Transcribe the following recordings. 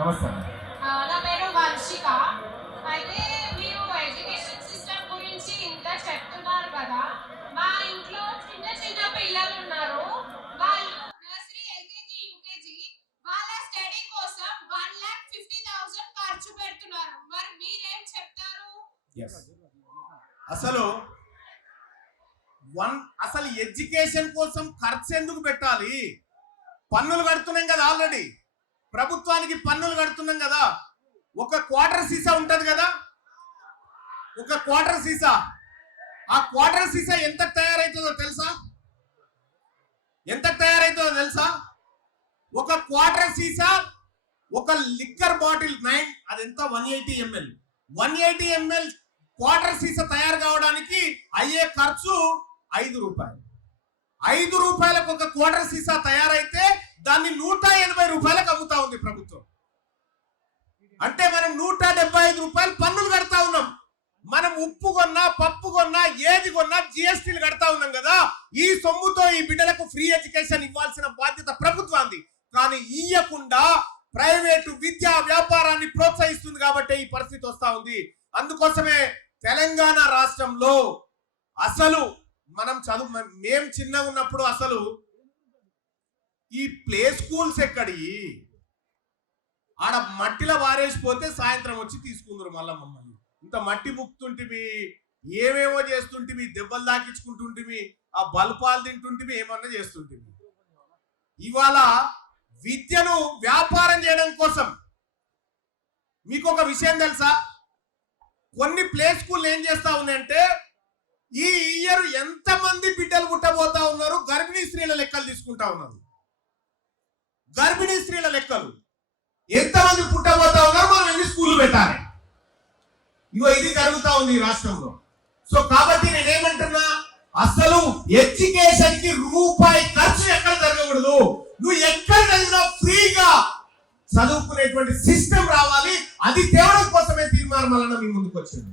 నమస్తే. నా పేరు వంశిక. అయితే మీరు ఎడ్యుకేషన్ సిస్టమ్ గురించి ఇంత చెప్తున్నారు కదా. మా ఇంట్లో చిన్న చిన్న పిల్లలు ఉన్నారు. వాళ్ళు నర్సరీ, ఎల్కేజీ, యూకేజీ వాళ్ళ స్టడీ కోసం 1,50,000 ఖర్చు పెడుతున్నారు. మరి మీరేం చెప్తారు? అసలు ఎడ్యుకేషన్ కోసం ఖర్చు ఎందుకు పెట్టాలి? పన్నులు కడుతున్నాం కదా, ఆల్రెడీ ప్రభుత్వానికి పన్నులు కడుతున్నాం కదా. ఒక క్వార్టర్ సీసా ఉంటది కదా, ఒక క్వార్టర్ సీసా. ఆ క్వార్టర్ సీసా ఎంత తయారైతుందో తెలుసా? ఎంత తయారైతుందో తెలుసా? ఒక క్వార్టర్ సీసా, ఒక లిక్కర్ బాటిల్ 9 అదెంత 180 ml. 180 ml క్వార్టర్ సీసా తయారు కావడానికి అయ్యే ఖర్చు 5 రూపాయలు. 5 రూపాయలకు ఒక క్వార్టర్ సీసా తయారైతే దాన్ని 180 రూపాయలకు అమ్ముతా ఉంది ప్రభుత్వం. అంటే మనం 175 రూపాయలు పన్నులు కడతా ఉన్నాం. మనం ఉప్పు కొన్నా, పప్పు కొన్నా, ఏది కొన్నా జిఎస్టీలు కడతా ఉన్నాం కదా. ఈ సొమ్ముతో ఈ బిడ్డలకు ఫ్రీ ఎడ్యుకేషన్ ఇవ్వాల్సిన బాధ్యత ప్రభుత్వానికి. కానీ ఇయ్యకుండా ప్రైవేటు విద్యా వ్యాపారాన్ని ప్రోత్సహిస్తుంది కాబట్టి ఈ పరిస్థితి వస్తా ఉంది. అందుకోసమే తెలంగాణ రాష్ట్రంలో అసలు మేము చిన్నగా ఉన్నప్పుడు అసలు ఈ ప్లే స్కూల్స్ ఎక్కడి, ఆడ మట్టిలో వారేసిపోతే సాయంత్రం వచ్చి తీసుకుందరు మళ్ళా మమ్మల్ని. ఇంత మట్టి ముక్తుంటివి, ఏమేమో చేస్తుంటివి, దెబ్బలు దాకించుకుంటుంటివి, ఆ బల్పాలు తింటుంటివి, ఏమన్నా చేస్తుంటివి. ఇవాళ విద్యను వ్యాపారం చేయడం కోసం మీకు ఒక విషయం తెలుసా? కొన్ని ప్లే స్కూల్ ఏం చేస్తా ఉన్నాయంటే ఈ ఇయర్ ఎంతమంది బిడ్డలు పుట్టబోతా ఉన్నారు, గర్భిణీ స్త్రీల లెక్కలు తీసుకుంటా ఉన్నారు. గర్భిణీ స్త్రీల లెక్కలు ఎంతమంది పుట్టబోతా ఉన్నారు, మనం ఎన్ని స్కూల్ పెట్టాలి. ఇగో ఇది జరుగుతా ఉంది ఈ రాష్ట్రంలో. సో కాబట్టి నేనేమంటున్నా, అసలు ఎడ్యుకేషన్ కి రూపాయి ఖర్చు ఎక్కడ జరగకూడదు. నువ్వు ఎక్కడ చదివినా ఫ్రీగా చదువుకునేటువంటి సిస్టమ్ రావాలి. అది తేవడం కోసమే తీర్మానం వలన మీ ముందుకు వచ్చింది.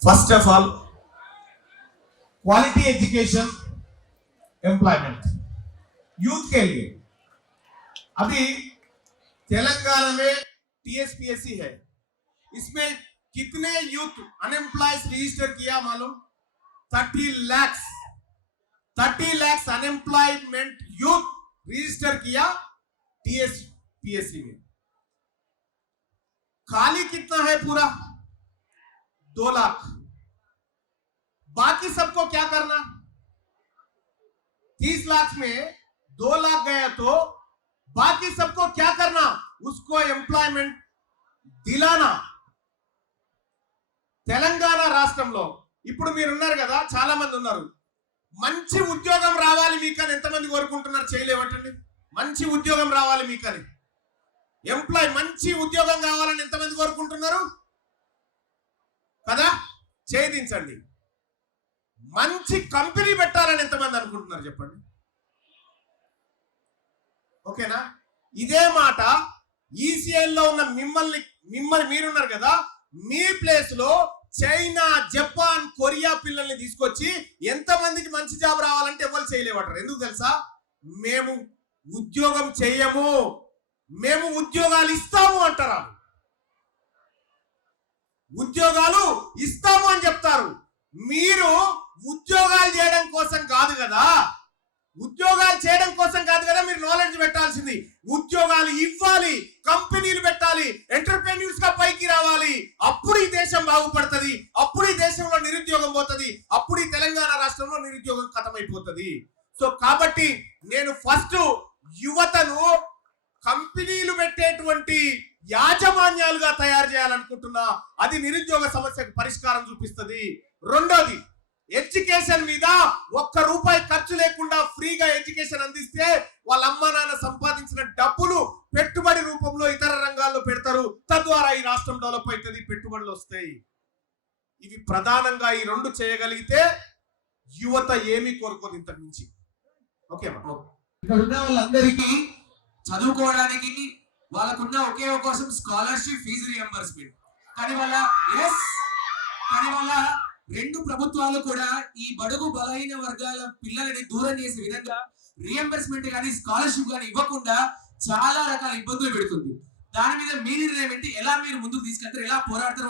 First of all quality education, employment youth के लिए। अभी तेलंगाना में टीएसपीएससी है, इसमें कितने यूथ अनएम्प्लॉयज रजिस्टर किया मालूम? 30 लाख अनएम्प्लॉयमेंट यूथ रजिस्टर किया टीएसपीएससी में। खाली कितना है? पूरा 2 लाख। बाकी सबको क्या करना? 30 लाख में 2 लाख गया तो बाकी सबको क्या करना? उसको एम्प्लॉयमेंट दिलाना। తెలంగాణ రాష్ట్రంలో ఇప్పుడు మీరు ఉన్నారు కదా, చాలా మంది ఉన్నారు. మంచి ఉద్యోగం రావాలి మీకని ఎంతమంది కోరుకుంటున్నారు? చేయలేవటండి. మంచి ఉద్యోగం రావాలి మీకని, మంచి ఉద్యోగం కావాలని ఎంతమంది కోరుకుంటున్నారు కదా? ఛేదించండి. మంచి కంపెనీ పెట్టాలని ఎంతమంది అనుకుంటున్నారు చెప్పండి? ఓకేనా? ఇదే మాట ఈసీఎల్ లో ఉన్న మిమ్మల్ని మీరున్నారు కదా, మీ ప్లేస్ లో చైనా, జపాన్, కొరియా పిల్లల్ని తీసుకొచ్చి ఎంతమందికి మంచి జాబ్ రావాలంటే ఎవరు చేయలేవటారు. ఎందుకు తెలుసా? మేము ఉద్యోగం చేయము, మేము ఉద్యోగాలు ఇస్తాము అంటారా. ఉద్యోగాలు ఇస్తాము అని చెప్తారు. మీరు ఉద్యోగాలు చేయడం కోసం కాదు కదా, మీరు నాలెడ్జ్ పెట్టాల్సింది. ఉద్యోగాలు ఇవ్వాలి, కంపెనీలు పెట్టాలి, ఎంటర్‌ప్రెన్యూర్స్ గా పైకి రావాలి. అప్పుడు ఈ దేశం బాగుపడుతుంది, అప్పుడు ఈ దేశంలో నిరుద్యోగం పోతుంది, అప్పుడు ఈ తెలంగాణ రాష్ట్రంలో నిరుద్యోగం ఖతమైపోతుంది. సో కాబట్టి నేను ఫస్ట్ యువతను కంపెనీలు పెట్టేటువంటి యాజమాన్యాలుగా తయారు చేయాలనుకుంటున్నా. అది నిరుద్యోగ సమస్యకు పరిష్కారం చూపిస్తుంది. రెండోది, ఎడ్యుకేషన్ మీద 1 రూపాయి ఖర్చు లేకుండా ఫ్రీగా ఎడ్యుకేషన్ అందిస్తే వాళ్ళ అమ్మ నాన్న సంపాదించిన డబ్బులు పెట్టుబడి రూపంలో ఇతర రంగాల్లో పెడతారు. తద్వారా ఈ రాష్ట్రం డెవలప్ అవుతుంది, పెట్టుబడులు వస్తాయి. ఇవి ప్రధానంగా ఈ 2 చేయగలిగితే యువత ఏమీ కోరుకోదు ఇంతకు మించి. ఓకే, ఇక్కడ ఉన్న వాళ్ళందరికీ చదువుకోవడానికి వాళ్ళకున్న ఒకే ఒక కోసం స్కాలర్షిప్ ఫీజు రియంబర్స్మెంట్. కానీ వాళ్ళ రెండు ప్రభుత్వాలు కూడా ఈ బడుగు బలహీన వర్గాల పిల్లలని దూరం చేసే విధంగా రియంబర్స్మెంట్ కానీ స్కాలర్షిప్ కానీ ఇవ్వకుండా చాలా రకాల ఇబ్బందులు పెడుతుంది. దాని మీద మీ నిర్ణయం ఏంటి? ఎలా మీరు ముందుకు తీసుకెళ్తారు? ఎలా పోరాడతారు?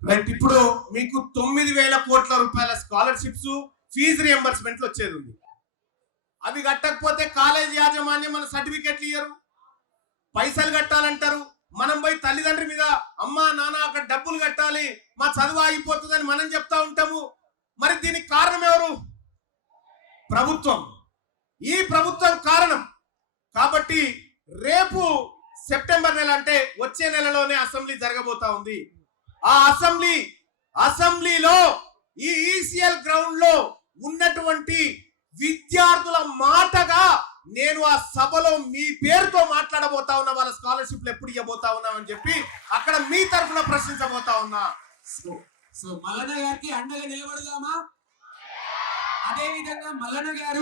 రైట్, ఇప్పుడు మీకు 9,000 కోట్ల రూపాయల స్కాలర్షిప్స్ ఫీజు రియంబర్స్మెంట్లు వచ్చేది ఉంది. అవి కట్టకపోతే కాలేజ్ యాజమాన్యం మన సర్టిఫికెట్లు ఇయ్యరు, పైసలు కట్టాలంటారు. మనం పోయి తల్లిదండ్రి మీద అమ్మా నాన్న అక్కడ డబ్బులు కట్టాలి, మా చదువు ఆగిపోతుందని మనం చెప్తా ఉంటాము. మరి దీనికి కారణం ఎవరు? ప్రభుత్వం. ఈ ప్రభుత్వం కారణం. కాబట్టి రేపు సెప్టెంబర్ నెల అంటే వచ్చే నెలలోనే అసెంబ్లీ జరగబోతా ఉంది. ఆ అసెంబ్లీలో ఈ ఈసీఎల్ గ్రౌండ్ లో ఉన్నటువంటి విద్యార్థుల మాటగా నేను ఆ సభలో మీ పేరుతో మాట్లాడబోతా ఉన్నా. వాళ్ళ స్కాలర్షిప్లు ఎప్పుడు ఇవ్వబోతా ఉన్నామని చెప్పి అక్కడ మీ తరఫున ప్రశ్నించబోతా ఉన్నా. సో మల్లన్న గారికి అండగా నిలబడదామా? అదే విధంగా మల్లన్న గారు